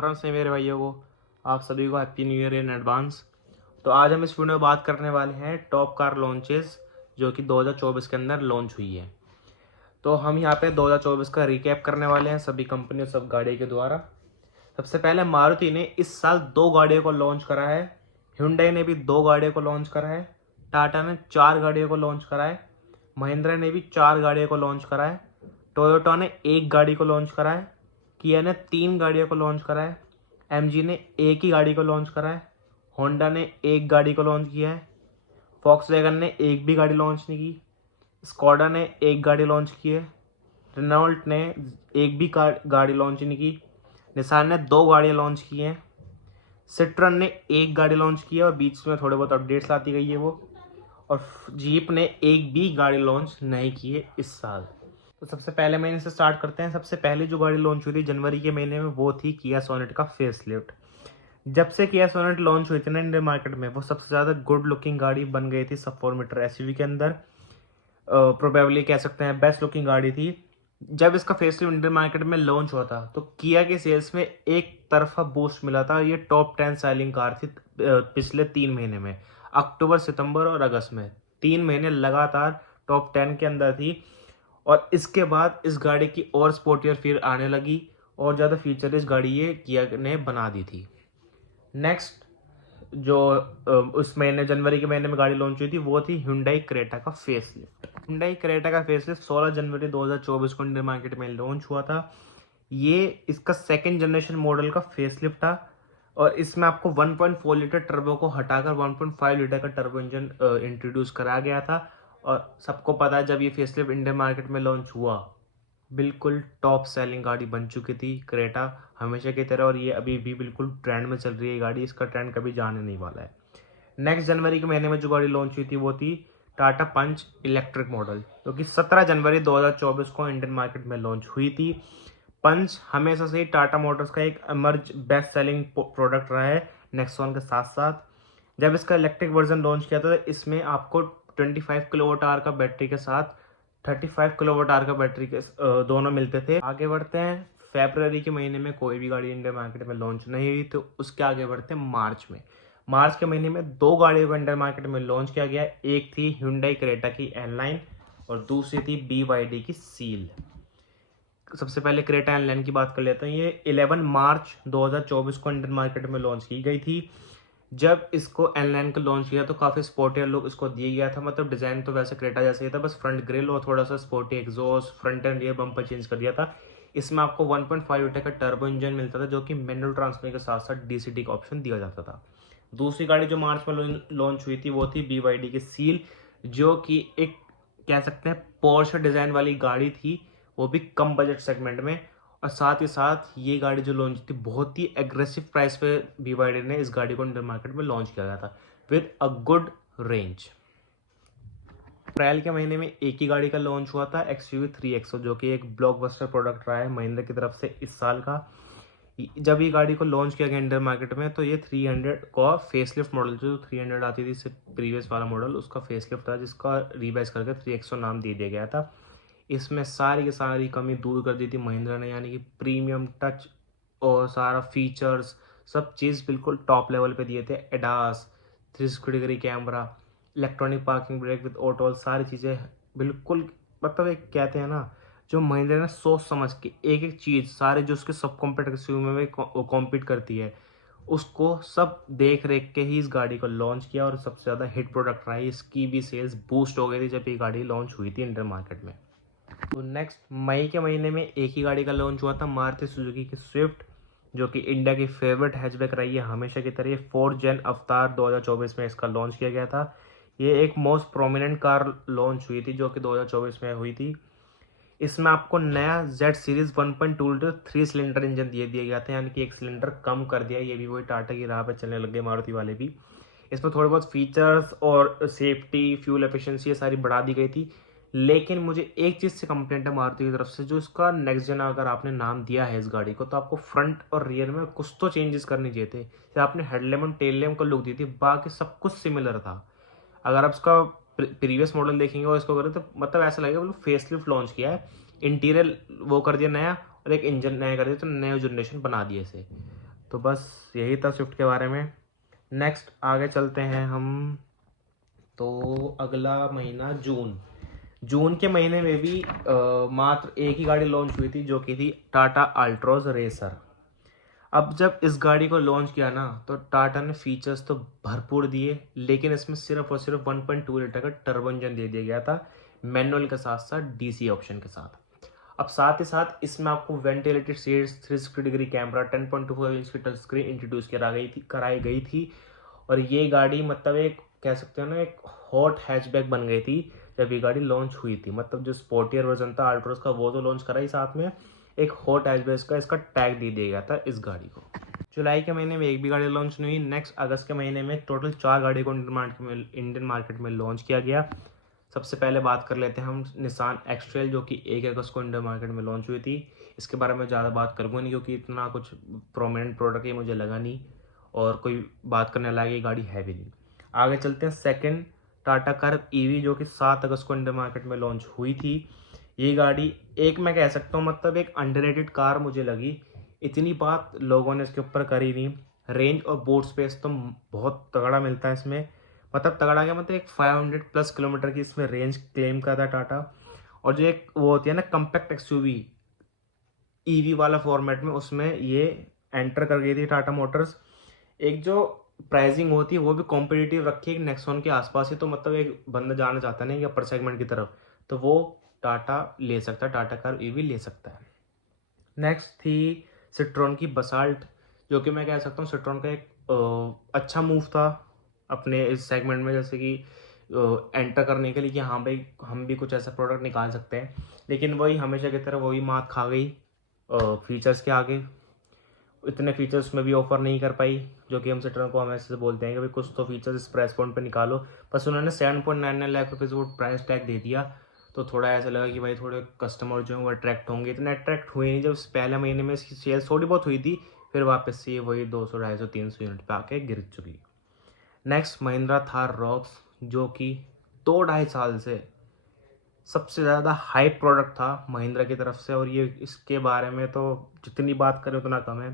राम से मेरे भाइयों को, आप सभी को happy new year in advance. तो आज हम इस वीडियो में बात करने वाले हैं टॉप कार लॉन्चेस जो कि 2024 के अंदर लॉन्च हुई है। तो हम यहाँ पे 2024 का रिकैप करने वाले हैं सभी कंपनी और सब गाड़ी के द्वारा। सबसे पहले मारुति ने इस साल 2 गाड़ियों को लॉन्च करा है, Hyundai ने भी 2 गाड़ियों को लॉन्च करा है, टाटा ने 4 गाड़ियों को लॉन्च करा है, महिंद्रा ने भी 4 गाड़ियों को लॉन्च करा है, टोयोटा ने 1 गाड़ी को लॉन्च करा है, किया ने 3 गाड़ियों को लॉन्च करा है, एमजी ने 1 ही गाड़ी को लॉन्च करा है, होंडा ने 1 गाड़ी को लॉन्च किया है, वैगन ने 1 भी गाड़ी लॉन्च नहीं की, स्कोडा ने 1 गाड़ी लॉन्च की है, रेनॉल्ट ने 1 भी गाड़ी लॉन्च नहीं की, निसान ने 2 गाड़ियाँ लॉन्च की हैं, सिट्रन ने 1 गाड़ी लॉन्च की है और बीच में थोड़े बहुत अपडेट्स लाती गई है वो, और जीप ने 1 भी गाड़ी लॉन्च नहीं की है इस साल। तो सबसे पहले महीने से स्टार्ट करते हैं। सबसे पहली जो गाड़ी लॉन्च हुई थी जनवरी के महीने में वो थी किया सोनेट का फेसलिफ्ट। जब से किया सोनेट लॉन्च हुई थी ना इंडियन मार्केट में, वो सबसे ज़्यादा गुड लुकिंग गाड़ी बन गई थी सब 4 मीटर एसयूवी के अंदर। प्रोबेबली कह सकते हैं बेस्ट लुकिंग गाड़ी थी। जब इसका फेसलिफ्ट इंडियन मार्केट में लॉन्च हुआ था तो किया के सेल्स में एक तरफा बूस्ट मिला था। ये टॉप 10 सेलिंग कार थी पिछले 3 महीने में, अक्टूबर, सितंबर और अगस्त में 3 महीने लगातार टॉप 10 के अंदर थी। और इसके बाद इस गाड़ी की और स्पोर्टियर फील आने लगी और ज़्यादा फीचर इस गाड़ी ये किया ने बना दी थी। नेक्स्ट जो उस महीने जनवरी के महीने में गाड़ी लॉन्च हुई थी वो थी Hyundai क्रेटा का फेसलिफ्ट। Hyundai क्रेटा का फेसलिफ्ट 16 जनवरी 2024 को इंडियन मार्केट में लॉन्च हुआ था। ये इसका सेकेंड जनरेशन मॉडल का फेसलिफ्ट था और इसमें आपको 1.4 लीटर टर्बो को हटाकर 1.5 लीटर का टर्बो इंजन इंट्रोड्यूस करा गया था। और सबको पता है जब ये फेसलिफ्ट इंडियन मार्केट में लॉन्च हुआ बिल्कुल टॉप सेलिंग गाड़ी बन चुकी थी क्रेटा हमेशा की तरह, और ये अभी भी बिल्कुल ट्रेंड में चल रही है गाड़ी। इसका ट्रेंड कभी जाने नहीं वाला है। नेक्स्ट जनवरी के महीने में जो गाड़ी लॉन्च हुई थी वो थी टाटा पंच इलेक्ट्रिक मॉडल, जो कि 17 जनवरी 2024 को इंडियन मार्केट में लॉन्च हुई थी। पंच हमेशा से ही टाटा मोटर्स का एक एमर्ज बेस्ट सेलिंग प्रोडक्ट रहा है नेक्सॉन के साथ साथ। जब इसका इलेक्ट्रिक वर्जन लॉन्च किया था तो इसमें आपको 25 किलोवाट आवर का बैटरी के साथ 35 किलोवाट आवर का बैटरी के दोनों मिलते थे। आगे बढ़ते हैं, फरवरी के महीने में कोई भी गाड़ी इंडियन मार्केट में लॉन्च नहीं हुई, तो उसके आगे बढ़ते हैं मार्च में। मार्च के महीने में 2 गाड़ियों को इंडियन मार्केट में लॉन्च किया गया। एक थी Hyundai क्रेटा की एनलाइन और दूसरी थी BYD की सील। सबसे पहले क्रेटा एनलाइन की बात कर लेते हैं। ये 11 मार्च 2024 को इंडियन मार्केट में लॉन्च की गई थी। जब इसको एनलाइन को लॉन्च किया तो काफ़ी स्पोर्टियर लुक इसको दिया गया था। मतलब डिज़ाइन तो वैसे क्रेटा जैसे ही था, बस फ्रंट ग्रिल और थोड़ा सा sporty exhaust, front end rear bumper change कर दिया था। इसमें आपको 1.5 लीटर का टर्बो इंजन मिलता था जो कि मैनुअल ट्रांसमिशन के साथ साथ DCT का ऑप्शन दिया जाता था। दूसरी गाड़ी जो मार्च में लॉन्च हुई थी वो थी BYD की सील, जो कि एक कह सकते हैं पोर्शे डिज़ाइन वाली गाड़ी थी, वो भी कम बजट सेगमेंट में। और साथ ही साथ ये गाड़ी जो लॉन्च थी बहुत ही एग्रेसिव प्राइस पे BYD ने इस गाड़ी को इंडियन मार्केट में लॉन्च किया गया था विद अ गुड रेंज। अप्रैल के महीने में एक ही गाड़ी का लॉन्च हुआ था, XUV 3XO, जो कि एक ब्लॉकबस्टर प्रोडक्ट रहा है महिंद्रा की तरफ से इस साल का। जब ये गाड़ी को लॉन्च किया गया इंडियन मार्केट में तो ये 300 का फेसलिफ्ट मॉडल, जो 300 आती थी इससे प्रीवियस वाला मॉडल, उसका फेसलिफ्ट था जिसका रीबैच करके 3XO नाम दे दिया गया था। इसमें सारी की सारी कमी दूर कर दी थी महिंद्रा ने, यानी कि प्रीमियम टच और सारा फीचर्स सब चीज़ बिल्कुल टॉप लेवल पे दिए थे। ADAS, 360 degree camera, electronic parking brake with auto, सारी चीज़ें बिल्कुल, मतलब एक कहते हैं ना, जो महिंद्रा ने सोच समझ के एक एक चीज़ सारे जो उसके सब कॉम्पिटिटिव में भी कॉम्पीट करती है उसको सब देख रेख के ही इस गाड़ी को लॉन्च किया और सबसे ज़्यादा हिट प्रोडक्ट रहा है। इसकी भी सेल्स बूस्ट हो गई थी जब ये गाड़ी लॉन्च हुई थी इंडियन मार्केट में। तो नेक्स्ट मई के महीने में एक ही गाड़ी का लॉन्च हुआ था, मारुति सुजुकी की स्विफ्ट, जो कि इंडिया की फेवरेट हैचबैक रही है हमेशा की तरह। 4 जन अवतार 2024 में इसका लॉन्च किया गया था। ये एक मोस्ट प्रोमिनेंट कार लॉन्च हुई थी जो कि 2024 में हुई थी। इसमें आपको नया Z series 1.2 litre 3 cylinder engine दिया गया था, यानी कि एक सिलेंडर कम कर दिया। ये भी वही टाटा की राह पर चलने लग गए मारुति वाले भी। इसमें थोड़े बहुत फीचर्स और सेफ्टी, फ्यूल एफिशिएंसी ये सारी बढ़ा दी गई थी। लेकिन मुझे एक चीज़ से कंप्लेंट है मारुति की तरफ से, जो इसका नेक्स्ट जन अगर आपने नाम दिया है इस गाड़ी को तो आपको फ्रंट और रियर में कुछ तो चेंजेस करने चाहिए थे। जैसे आपने हेडलैम्प और टेल लैम्प का लुक दी थी, बाकी सब कुछ सिमिलर था। अगर आप इसका प्रीवियस मॉडल देखेंगे और इसको करें तो मतलब ऐसा लगेगा मतलब फेसलिफ्ट लॉन्च किया है, इंटीरियर वो कर दिया नया और एक इंजन नया कर दिया, तो नया जनरेशन बना दिया इसे। तो बस यही था स्विफ्ट के बारे में। नेक्स्ट आगे चलते हैं हम। तो अगला महीना जून के महीने में भी मात्र एक ही गाड़ी लॉन्च हुई थी, जो कि थी टाटा अल्ट्रोज रेसर। अब जब इस गाड़ी को लॉन्च किया ना, तो टाटा ने फीचर्स तो भरपूर दिए, लेकिन इसमें सिर्फ और सिर्फ 1.2 लीटर का टर्बो इंजन दे दिया गया था, मैनुअल के साथ साथ डीसी ऑप्शन के साथ। अब साथ ही साथ इसमें आपको ventilated seats, 360 degree camera, 10.25 inch की टच स्क्रीन इंट्रोड्यूस कराई गई थी। और ये गाड़ी मतलब एक कह सकते हो ना, एक हॉट हैचबैक बन गई थी जब ये गाड़ी लॉन्च हुई थी। मतलब जो स्पोर्टियर वर्जन था अल्ट्रोस का, वो तो लॉन्च करा ही, साथ में एक हॉट हैचबैक का इसका टैग दे दिया गया था इस गाड़ी को। जुलाई के महीने में एक भी गाड़ी लॉन्च नहीं हुई। नेक्स्ट अगस्त के महीने में टोटल 4 गाड़ी को इंडियन मार्केट में लॉन्च किया गया। सबसे पहले बात कर लेते हैं हम निसान एक्सट्रेल, जो कि 1 अगस्त को इंडियन मार्केट में लॉन्च हुई थी। इसके बारे में ज़्यादा बात करूँगा नहीं, क्योंकि इतना कुछ प्रोमिनेंट प्रोडक्ट ये मुझे लगा नहीं और कोई बात करने लायक ये गाड़ी है भी नहीं। आगे चलते हैं। सेकंड टाटा कर्व ईवी, जो कि 7 अगस्त को इंडियन मार्केट में लॉन्च हुई थी। ये गाड़ी एक मैं कह सकता हूँ मतलब एक अंडररेटेड कार मुझे लगी। इतनी बात लोगों ने इसके ऊपर करी नहीं। रेंज और बोट स्पेस तो बहुत तगड़ा मिलता है इसमें। मतलब तगड़ा क्या, मतलब एक 500+ किलोमीटर की इसमें रेंज क्लेम करता है टाटा। और जो एक वो होती है ना कम्पैक्ट एक्सयूवी ईवी वाला फॉर्मेट में, उसमें ये एंटर कर गई थी टाटा मोटर्स। एक जो प्राइसिंग होती है वो भी कॉम्पिटिटिव रखी है नेक्सॉन के आसपास ही। तो मतलब एक बंदा जाना चाहता नहीं कि अपर सेगमेंट की तरफ, तो वो टाटा ले सकता है, टाटा कार ईवी ले सकता है। नेक्स्ट थी सिट्रॉन की बसाल्ट, जो कि मैं कह सकता हूँ सिट्रॉन का एक अच्छा मूव था अपने इस सेगमेंट में, जैसे कि एंटर करने के लिए कि हाँ भाई हम भी कुछ ऐसा प्रोडक्ट निकाल सकते हैं। लेकिन वही हमेशा की तरह वही मात खा गई फीचर्स के आगे। इतने फीचर्स में भी ऑफर नहीं कर पाई, जो कि हम सिट्रॉन को हमेशा से बोलते हैं कि भाई कुछ तो फीचर्स इस प्राइस पॉइंट पे निकालो। बस उन्होंने 7.99 लाख रुपये से वो प्राइस टैग दे दिया, तो थोड़ा ऐसा लगा कि भाई थोड़े कस्टमर जो हैं वो अट्रैक्ट होंगे। इतने अट्रैक्ट हुए नहीं। जब पहले महीने में इसकी सेल्स थोड़ी बहुत हुई थी, फिर वापस से वही 200, 250, 300 यूनिट पे आके गिर चुकी। नेक्स्ट महिंद्रा थार रॉक्स, जो कि 2-2.5 साल से सबसे ज़्यादा हाइप प्रोडक्ट था महिंद्रा की तरफ से। और ये इसके बारे में तो जितनी बात करें उतना कम है।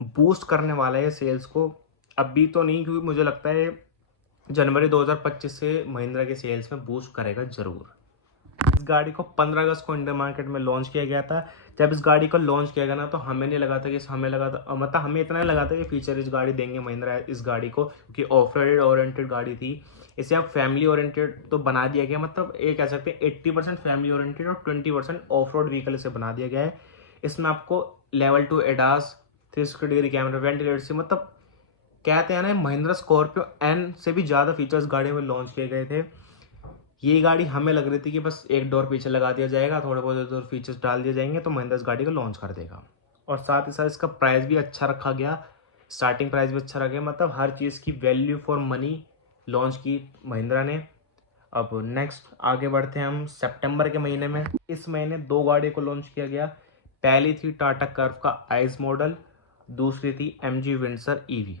बूस्ट करने वाला है सेल्स को, अभी तो नहीं, क्योंकि मुझे लगता है जनवरी 2025 से महिंद्रा के सेल्स में बूस्ट करेगा ज़रूर। इस गाड़ी को 15 अगस्त को इंडियन मार्केट में लॉन्च किया गया था। जब इस गाड़ी को लॉन्च किया गया ना, तो हमें नहीं लगा था कि हमें लगा था मतलब हमें इतना नहीं लगा था कि फीचर इस गाड़ी देंगे महिंद्रा इस गाड़ी को, क्योंकि ऑफ रोड ओरिएंटेड गाड़ी थी। इसे अब फैमिली ओरिएंटेड तो बना दिया गया, मतलब ये कह सकते हैं 80% फैमिली ओरिएंटेड और 20% ऑफ रोड व्हीकल इसे बना दिया गया है। इसमें आपको level 2 ADAS, 360 degree camera, ventilator से, मतलब कहते हैं ना महिंद्रा स्कॉर्पियो एन से भी ज़्यादा फीचर्स गाड़ी में लॉन्च किए गए थे। ये गाड़ी हमें लग रही थी कि बस एक डोर पीछे लगा दिया जाएगा, थोड़े बहुत और फीचर्स डाल दिए जाएंगे तो महिंद्रा इस गाड़ी को लॉन्च कर देगा। और साथ ही साथ इसका प्राइस भी अच्छा रखा गया, स्टार्टिंग प्राइस भी अच्छा रखा गया। मतलब हर चीज़ की वैल्यू फॉर मनी लॉन्च की महिंद्रा ने। अब नेक्स्ट आगे बढ़ते हैं हम सितंबर के महीने में। इस महीने 2 गाड़ी को लॉन्च किया गया। पहली थी टाटा कर्व का आइस मॉडल, दूसरी थी MG Windsor EV.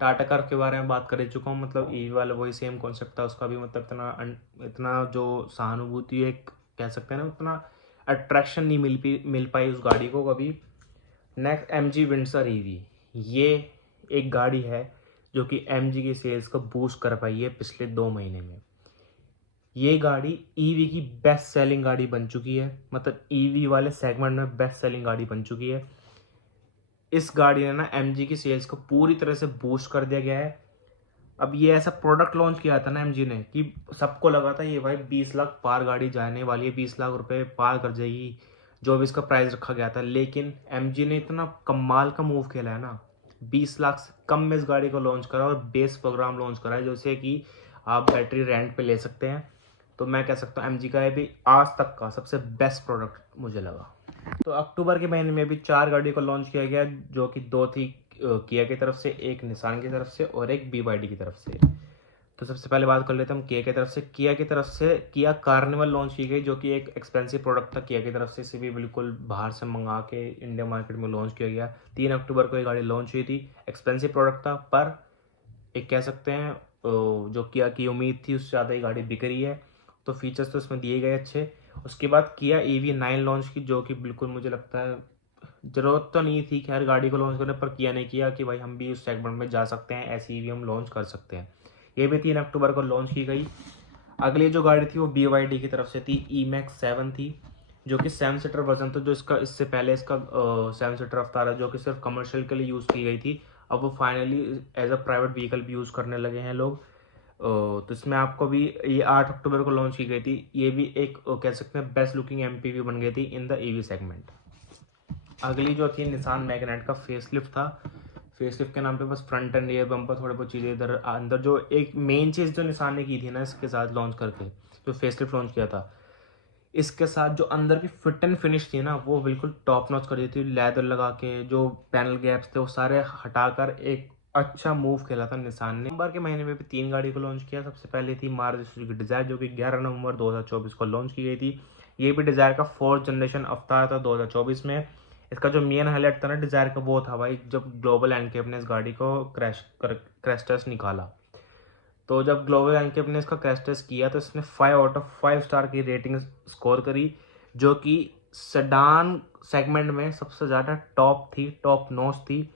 Tata curve के बारे में बात कर चुका हूँ, मतलब ईवी वाला वही सेम कॉन्सेप्ट था उसका भी। मतलब इतना जो सहानुभूति है कह सकते हैं ना, उतना अट्रैक्शन नहीं मिल पाई उस गाड़ी को कभी। नेक्स्ट एमजी विंडसर ईवी, ये एक गाड़ी है जो कि एमजी की सेल्स को बूस्ट कर पाई है पिछले 2 महीने में। ये गाड़ी ईवी की बेस्ट सेलिंग गाड़ी बन चुकी है, मतलब ईवी वाले सेगमेंट में बेस्ट सेलिंग गाड़ी बन चुकी है। इस गाड़ी ने ना एमजी की सेल्स को पूरी तरह से बूस्ट कर दिया गया है। अब ये ऐसा प्रोडक्ट लॉन्च किया था ना एमजी ने कि सबको लगा था ये भाई 20 लाख पार गाड़ी जाने वाली है, 20 लाख रुपए पार कर जाएगी, जो भी इसका प्राइस रखा गया था। लेकिन एमजी ने इतना कमाल का मूव खेला है ना, 20 लाख से कम में इस गाड़ी को लॉन्च करा और बेस प्रोग्राम लॉन्च करा है, जैसे कि आप बैटरी रेंट पे ले सकते हैं। तो मैं कह सकता हूँ एमजी का ये भी आज तक का सबसे बेस्ट प्रोडक्ट मुझे लगा। तो अक्टूबर के महीने में भी 4 गाड़ी को लॉन्च किया गया, जो कि 2 थी किया की तरफ से, एक निसान की तरफ से और एक BYD की तरफ से। तो सबसे पहले बात कर लेते हैं हम किया की तरफ से। किया की तरफ से किया कार्निवल लॉन्च की गई, जो कि एक एक्सपेंसिव प्रोडक्ट था किया की तरफ से। इसे भी बिल्कुल बाहर से मंगा के इंडिया मार्केट में लॉन्च किया गया। 3 अक्टूबर को ये गाड़ी लॉन्च हुई थी। एक्सपेंसिव प्रोडक्ट था, पर एक कह सकते हैं जो किया की उम्मीद थी उससे ज़्यादा ही गाड़ी बिक रही है। तो फीचर्स तो इसमें दिए गए अच्छे। उसके बाद किया EV9 लॉन्च की, जो कि बिल्कुल मुझे लगता है ज़रूरत तो नहीं थी खैर गाड़ी को लॉन्च करने पर, किया नहीं किया कि भाई हम भी उस सेगमेंट में जा सकते हैं, ऐसी भी हम लॉन्च कर सकते हैं। ये भी 3 अक्टूबर को लॉन्च की गई। अगली जो गाड़ी थी वो BYD की तरफ से थी, E-Max 7 थी, जो कि 7 सीटर वर्जन था। जो इसका इससे पहले इसका 7 सीटर अवतार है जो कि सिर्फ कमर्शियल के लिए यूज़ की गई थी, अब वो finally as a private vehicle भी यूज़ करने लगे हैं लोग। तो इसमें आपको भी ये 8 अक्टूबर को लॉन्च की गई थी। ये भी एक कह सकते हैं बेस्ट लुकिंग MPV बन गई थी इन द EV सेगमेंट। अगली जो थी निसान मैग्नेट का फेसलिफ्ट था। फेसलिफ्ट के नाम पे बस फ्रंट एंड रियर बम्पर थोड़े बहुत चीज़ें इधर अंदर, जो एक मेन चीज़ जो निसान ने की थी ना इसके साथ लॉन्च करके, जो फेसलिफ्ट लॉन्च किया था, इसके साथ जो अंदर की फिट एंड फिनिश थी ना वो बिल्कुल टॉप नॉच कर दी थी। लेदर लगा के जो पैनल गैप्स थे वो सारे हटाकर एक अच्छा मूव खेला था निसान ने। नवंबर के महीने में भी 3 गाड़ी को लॉन्च किया। सबसे पहले थी मारुति सुजुकी डिजायर जो कि 11 नवंबर 2024 को लॉन्च की गई थी। ये भी डिजायर का 4th जनरेशन अवतार था 2024 में। इसका जो मेन हाईलाइट था ना डिजायर का वो था भाई जब ग्लोबल एनकेप ने इस गाड़ी को क्रैश टेस्ट निकाला। तो जब ग्लोबल एनकेप ने इसका क्रैश टेस्ट किया तो इसने 5 आउट ऑफ 5 स्टार की रेटिंग स्कोर करी, जो कि सेडान सेगमेंट में सबसे ज़्यादा टॉप थी, टॉप नॉच थी,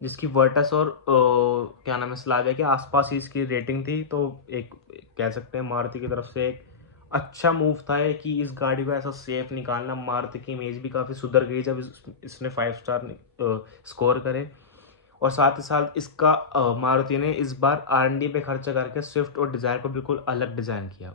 जिसकी वर्टस और क्या नाम है स्लाविया के आसपास ही इसकी रेटिंग थी। तो एक कह सकते हैं मारुति की तरफ से एक अच्छा मूव था कि इस गाड़ी को ऐसा सेफ निकालना। मारुति की इमेज भी काफ़ी सुधर गई जब इसने 5 स्टार स्कोर करे। और साथ ही साथ इसका मारुति ने इस बार R&D पे खर्चा करके स्विफ्ट और डिज़ायर को बिल्कुल अलग डिज़ाइन किया।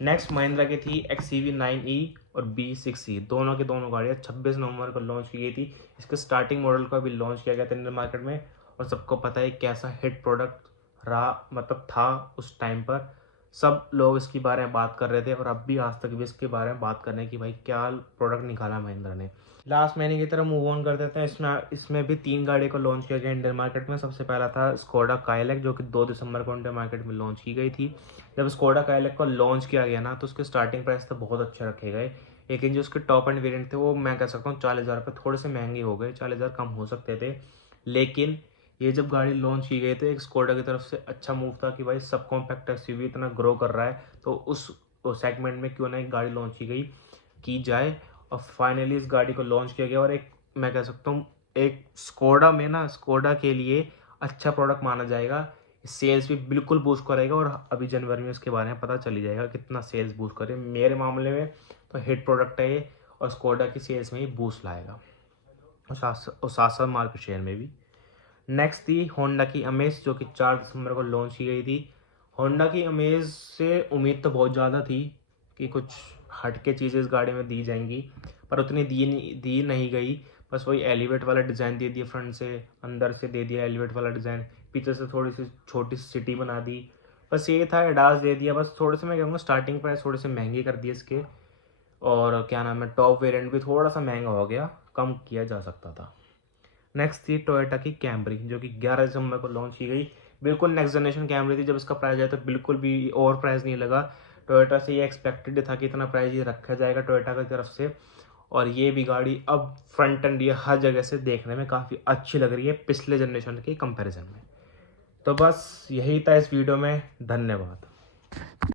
नेक्स्ट महिंद्रा की थी XCV 9e और B6e, दोनों की दोनों गाड़ियाँ 26 नवंबर को लॉन्च की गई थी। इसके स्टार्टिंग मॉडल को भी लॉन्च किया गया था इंडियन मार्केट में, और सबको पता है कैसा हिट प्रोडक्ट रहा, मतलब था उस टाइम पर। सब लोग इसके बारे में बात कर रहे थे और अब भी आज तक भी इसके बारे में बात कर रहे हैं कि भाई क्या प्रोडक्ट निकाला महिंद्रा ने। लास्ट महीने की तरह मूव ऑन कर देते हैं। इसमें भी 3 गाड़ी को लॉन्च किया गया इंडियन मार्केट में। सबसे पहला था स्कोडा काइलैक जो कि 2 दिसंबर को इंडियन मार्केट में लॉन्च की गई थी। जब स्कोडा काइलैक को लॉन्च किया गया ना तो उसके स्टार्टिंग प्राइस तो बहुत अच्छे रखे गए, लेकिन जो उसके टॉप एंड वेरिएंट थे वो मैं कह सकता हूँ 40,000 रुपये थोड़े से महंगे हो गए, 40,000 कम हो सकते थे। लेकिन ये जब गाड़ी लॉन्च की गई तो एक स्कोडा की तरफ से अच्छा मूव था कि भाई सब कॉम्पैक्ट SUV इतना ग्रो कर रहा है तो उस सेगमेंट में क्यों ना एक गाड़ी लॉन्च की जाए। और फाइनली इस गाड़ी को लॉन्च किया गया और एक मैं कह सकता हूँ एक स्कोडा में ना स्कोडा के लिए अच्छा प्रोडक्ट माना जाएगा। सेल्स भी बिल्कुल बूस्ट करेगा और अभी जनवरी में इसके बारे में पता चली जाएगा कितना सेल्स बूस्ट करे। मेरे मामले में तो हिट प्रोडक्ट है ये और स्कोडा की सेल्स में ही बूस्ट लाएगा और साथ साथ मार्केट शेयर में भी। नेक्स्ट थी होंडा की अमेज जो कि 4 दिसंबर को लॉन्च की गई थी। होंडा की अमेज से उम्मीद तो बहुत ज़्यादा थी कि कुछ हटके चीज़ें इस गाड़ी में दी जाएंगी, पर उतनी दी नहीं गई। बस वही एलिवेट वाला डिज़ाइन दे दिया, फ्रंट से अंदर से दे दिया एलिवेट वाला डिज़ाइन, पीछे से थोड़ी सी छोटी सी सिटी बना दी, बस ये था। एडास दे दिया, बस थोड़े से मैं कहूँगा स्टार्टिंग प्राइस थोड़े से महंगे कर दिए इसके, और क्या नाम है टॉप वेरिएंट भी थोड़ा सा महंगा हो गया, कम किया जा सकता था। नेक्स्ट थी टोयोटा की कैमरी जो कि 11 दिसंबर को लॉन्च की गई। बिल्कुल नेक्स्ट जनरेशन कैमरी थी। जब इसका प्राइस आया तो बिल्कुल भी ओवर प्राइस नहीं लगा। टोयोटा से ये एक्सपेक्टेड था कि इतना प्राइस ये रखा जाएगा टोयोटा की तरफ से, और ये भी गाड़ी अब फ्रंट एंड ये हर जगह से देखने में काफ़ी अच्छी लग रही है पिछले जनरेशन के कंपैरिजन में। तो बस यही था इस वीडियो में, धन्यवाद।